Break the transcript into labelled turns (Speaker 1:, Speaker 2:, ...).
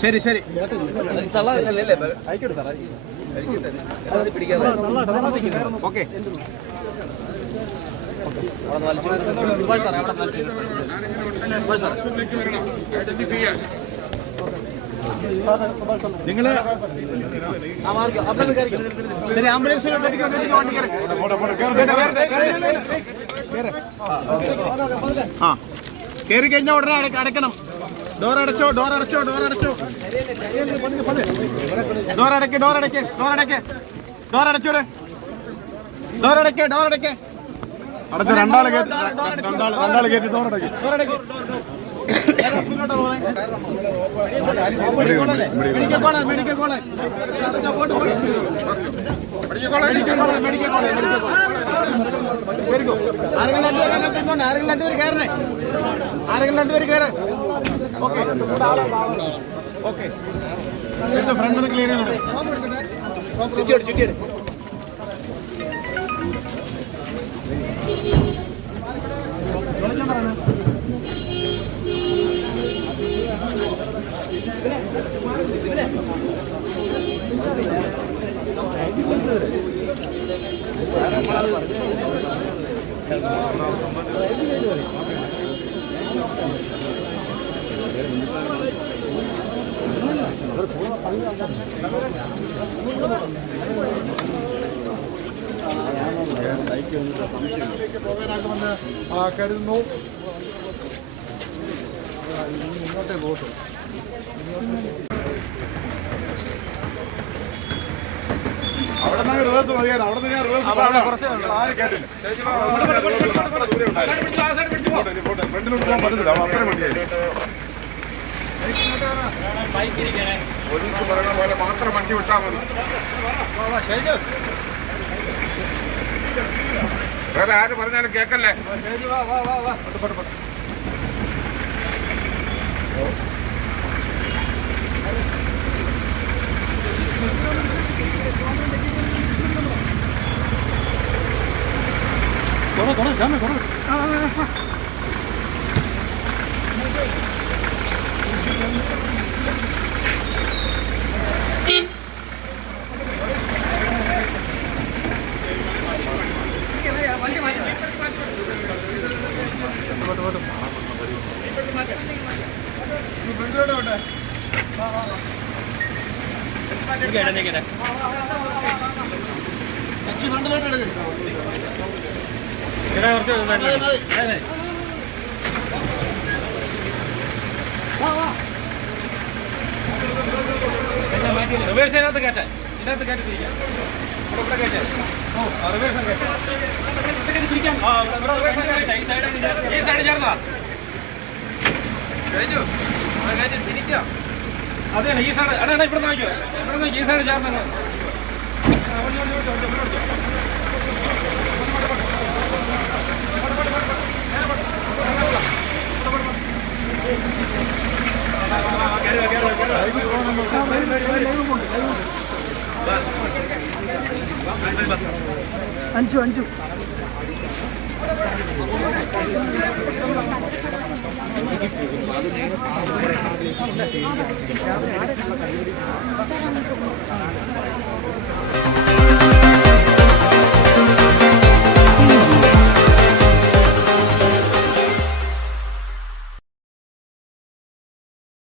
Speaker 1: ശരി ശരി. ഓക്കെ. നിങ്ങൾ ശരി ആംബുലൻസിലോട്ട് അടിക്കാൻ വണ്ടി കയറി. കേറ്, കേറ്, കേറ്. ആ കയറി കഴിഞ്ഞാൽ ഉടനെ അട- അടയ്ക്കണം ഡോർ അടച്ചോ ഡോർ അടച്ചോ ഡോർ അടച്ചോ ഡോർ അടയ്ക്ക് ഡോർ അടയ്ക്ക് ഡോർ അടയ്ക്ക് ഡോർ അടച്ചോട് ഡോർ അടയ്ക്ക് ഡോർ അടയ്ക്ക്
Speaker 2: അടച്ച രണ്ടാൾ കയറ്റി രണ്ടാൾ രണ്ടാൾ കയറ്റി ഡോർ അടക്കി
Speaker 1: ഡോർ അടയ്ക്ക് ആരെങ്കിലും രണ്ടുപേര്. ആരെങ്കിലും രണ്ടുപേര് കയറണേ ആരെങ്കിലും രണ്ടുപേര് കയറ് ഓക്കെ ഓക്കെ ഫ്രണ്ട് ക്ലിയർ ചെയ്യുന്നുണ്ട്
Speaker 2: പോകാനാകുമെന്ന് കരുതുന്നു ഇങ്ങോട്ടേ ഇനി അവിടെ നിന്ന് റിവേഴ്സ് അവിടെ നിന്ന് ഞാൻ റിവേഴ്സ് ആരും കേട്ടില്ല ഫ്രണ്ടിലോട്ട് പോകാൻ പറ്റത്തില്ല അവിടെ അത്രയും വണ്ടിയായി പോലീസ് പറയുന്ന പോലെ മാത്രം വണ്ടി വിട്ടാൽ മതി വേറെ ആര് പറഞ്ഞാലും കേക്കല്ലേ തുറ തുറ ചാമ തുറ കേട്ടെ കേട്ടെ ഫ്രണ്ടിലോട്ട് എടുക്കുന്നു
Speaker 3: റിവേഴ്സ് അതിനകത്ത് കയറ്റാൻ. ഇതിനകത്ത് കയറ്റി തിരിക്കാം. ഇവിടെ ഇവിടെ കയറ്റാൻ. ആ റിവേഴ്സ് കയറ്റാൻ ആ ഇവിടെ ഇവിടെ റിവേഴ്സ് കയറ്റാം. ഈ സൈഡ് ഈ സൈഡ് ചേർന്നതാ. അതെ ഈ സൈഡ് അടാ ഇവിടെ നോക്കിയോ ഇവിടെ ഈ സൈഡ് ചേർന്ന് വണ്ടി, വണ്ടി, വണ്ടി, വണ്ടി, വണ്ടി, വണ്ടി.
Speaker 4: അഞ്ചു അഞ്ചു